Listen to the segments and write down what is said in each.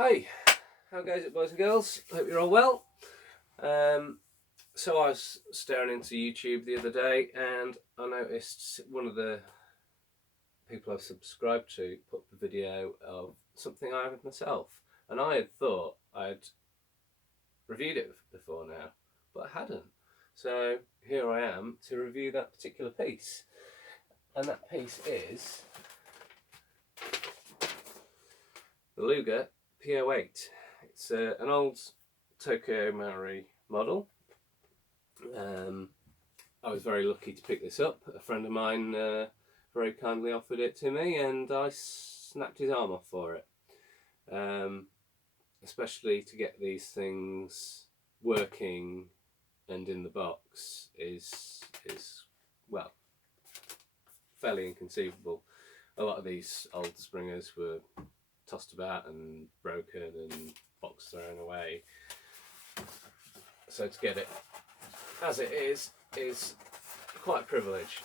Hey, how goes it, boys and girls? Hope you're all well. So I was staring into YouTube the other day and I noticed one of the people I've subscribed to put the video of something I have myself, and I had thought I'd reviewed it before now, but I hadn't. So here I am to review that particular piece, and that piece is the Luger P08. It's an old Tokyo Marui model. I was very lucky to pick this up. A friend of mine very kindly offered it to me, and I snapped his arm off for it. Especially to get these things working and in the box is well, fairly inconceivable. A lot of these old springers were tossed about and broken and box thrown away. So to get it as it is quite a privilege.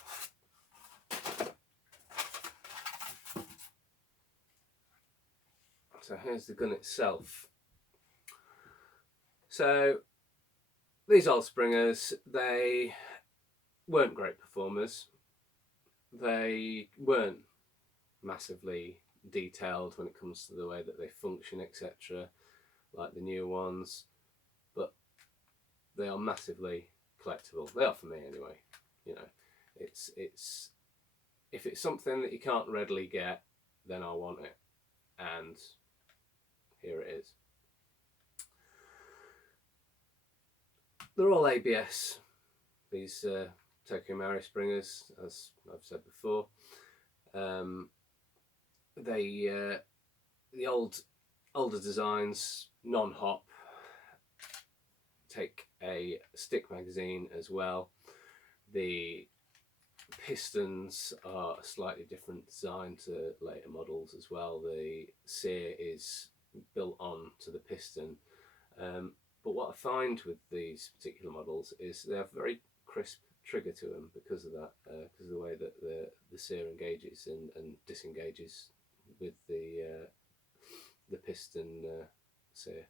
So here's the gun itself. So these old springers, they weren't great performers. They weren't massively detailed when it comes to the way that they function, etc., like the newer ones, but they are massively collectible. They are for me anyway. You know, it's if it's something that you can't readily get, then I want it, and here it is. They're all ABS, these Tokyo Marui springers, as I've said before. The older designs, non-hop, take a stick magazine as well. The pistons are a slightly different design to later models as well. The sear is built on to the piston, but what I find with these particular models is they have very crisp trigger to them because of that, because of the way that the sear engages and disengages with the piston sear.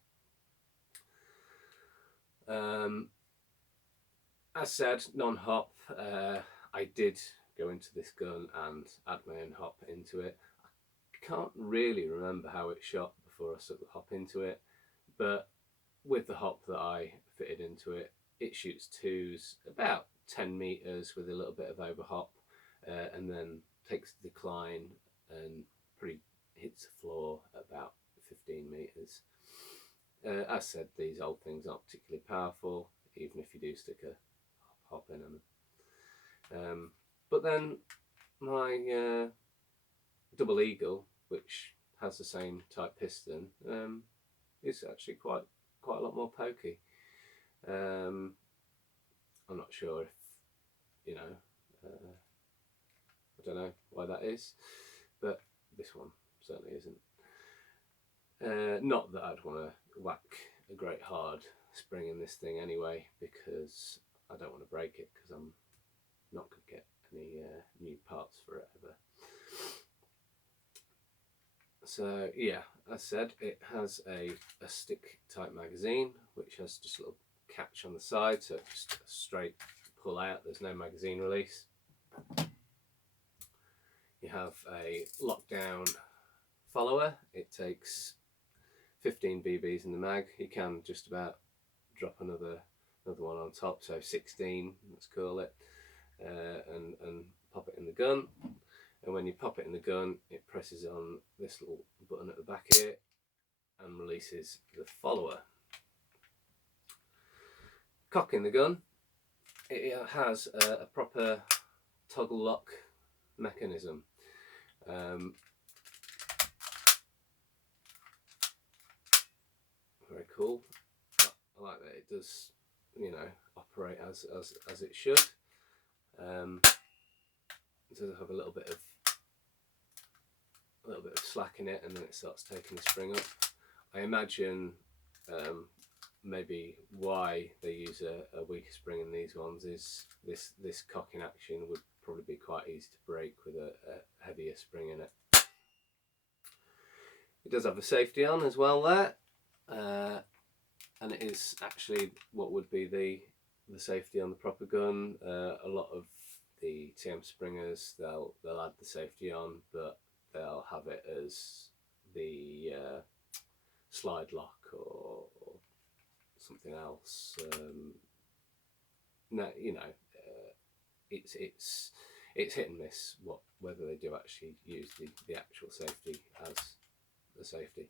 As said, non-hop. I did go into this gun and add my own hop into it. I can't really remember how it shot before I stuck the hop into it, but with the hop that I fitted into it, it shoots twos about 10 meters with a little bit of overhop, and then takes a decline and pretty hits the floor at about 15 meters. As said, these old things aren't particularly powerful, even if you do stick a hop in them. But then my double eagle, which has the same type piston, is actually quite a lot more pokey. I'm not sure if, you know, I don't know why that is, but this one certainly isn't. Not that I'd want to whack a great hard spring in this thing anyway, because I don't want to break it, because I'm not going to get any new parts for it ever. So yeah, as said, it has a stick type magazine, which has just a little catch on the side, so it's just a straight pull out. There's no magazine release. You have a lockdown follower. It takes 15 BBs in the mag. You can just about drop another one on top, so 16, let's call it, and pop it in the gun. And when you pop it in the gun, it presses on this little button at the back here and releases the follower. Cocking the gun, it has a proper toggle lock mechanism. Very cool. I like that it does, you know, operate as it should. It does have a little bit of slack in it, and then it starts taking the spring up. I imagine maybe why they use a weaker spring in these ones is this cocking action would probably be quite easy to break with a heavier spring in it. It does have a safety on as well there, and it is actually what would be the safety on the proper gun. A lot of the TM Springers, they'll add the safety on, but they'll have it as the slide lock or something else. No, you know, it's hit and miss whether they do actually use the actual safety as the safety,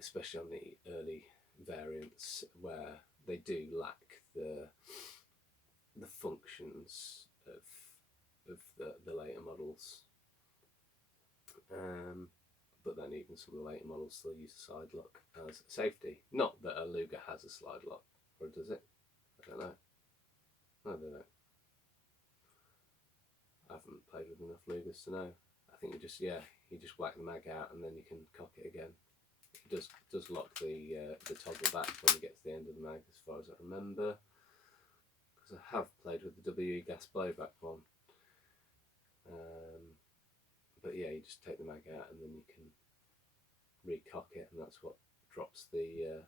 especially on the early variants where they do lack the functions of the later models. But then even some of the later models still use a slide lock as safety. Not that a Luger has a slide lock, or does it? I don't know. I don't know. I haven't played with enough Lugers to know. I think you just whack the mag out and then you can cock it again. It does lock the toggle back when you get to the end of the mag, as far as I remember, because I have played with the WE gas blowback one. But yeah, you just take the mag out and then you can recock it, and that's what drops the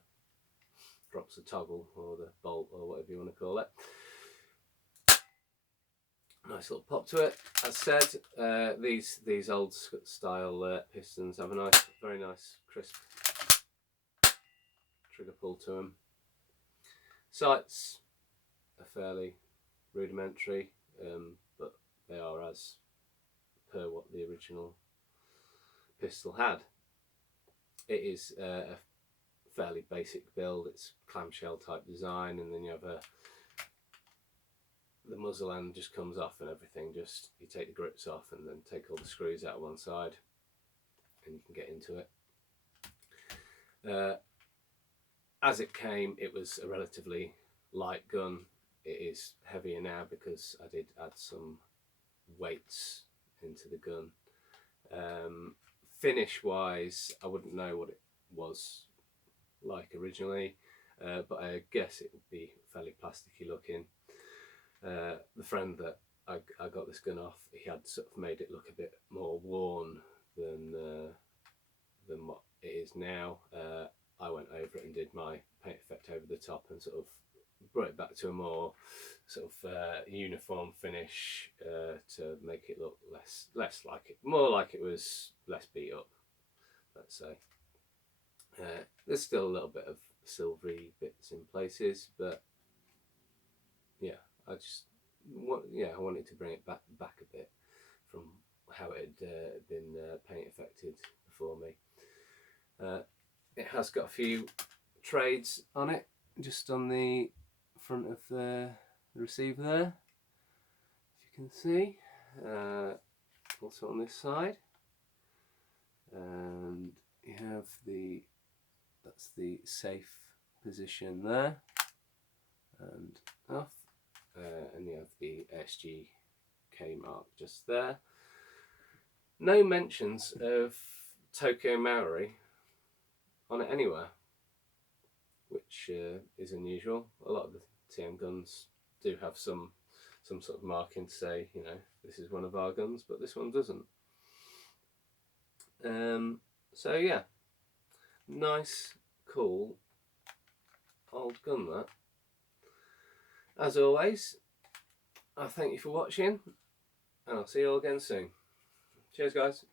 toggle or the bolt or whatever you want to call it. Nice little pop to it. As said, these old style pistons have a very nice crisp trigger pull to them. Sights are fairly rudimentary, but they are as per what the original pistol had. It is a fairly basic build. It's clamshell type design, and then you have the muzzle end just comes off and everything. Just you take the grips off and then take all the screws out one side, and you can get into it. As it came, it was a relatively light gun. It is heavier now because I did add some weights into the gun. Finish wise, I wouldn't know what it was like originally, but I guess it would be fairly plasticky looking. The friend that I got this gun off, he had sort of made it look a bit more worn than what it is now. I went over it and did my paint effect over the top and sort of brought it back to a more sort of uniform finish to make it look less like it, more like it was less beat up, let's say. There's still a little bit of silvery bits in places, but yeah, I wanted to bring it back a bit from how it had been paint effected before me. It has got a few trades on it, just on the front of the receiver there, if you can see. Also on this side, and you have that's the safe position there, and off, and you have the SGK mark just there. No mentions of Tokyo Marui on it anywhere, which is unusual. A lot of the TM guns do have some sort of marking to say, you know, this is one of our guns, but this one doesn't. So yeah, nice, cool old gun that. As always, I thank you for watching, and I'll see you all again soon. Cheers, guys.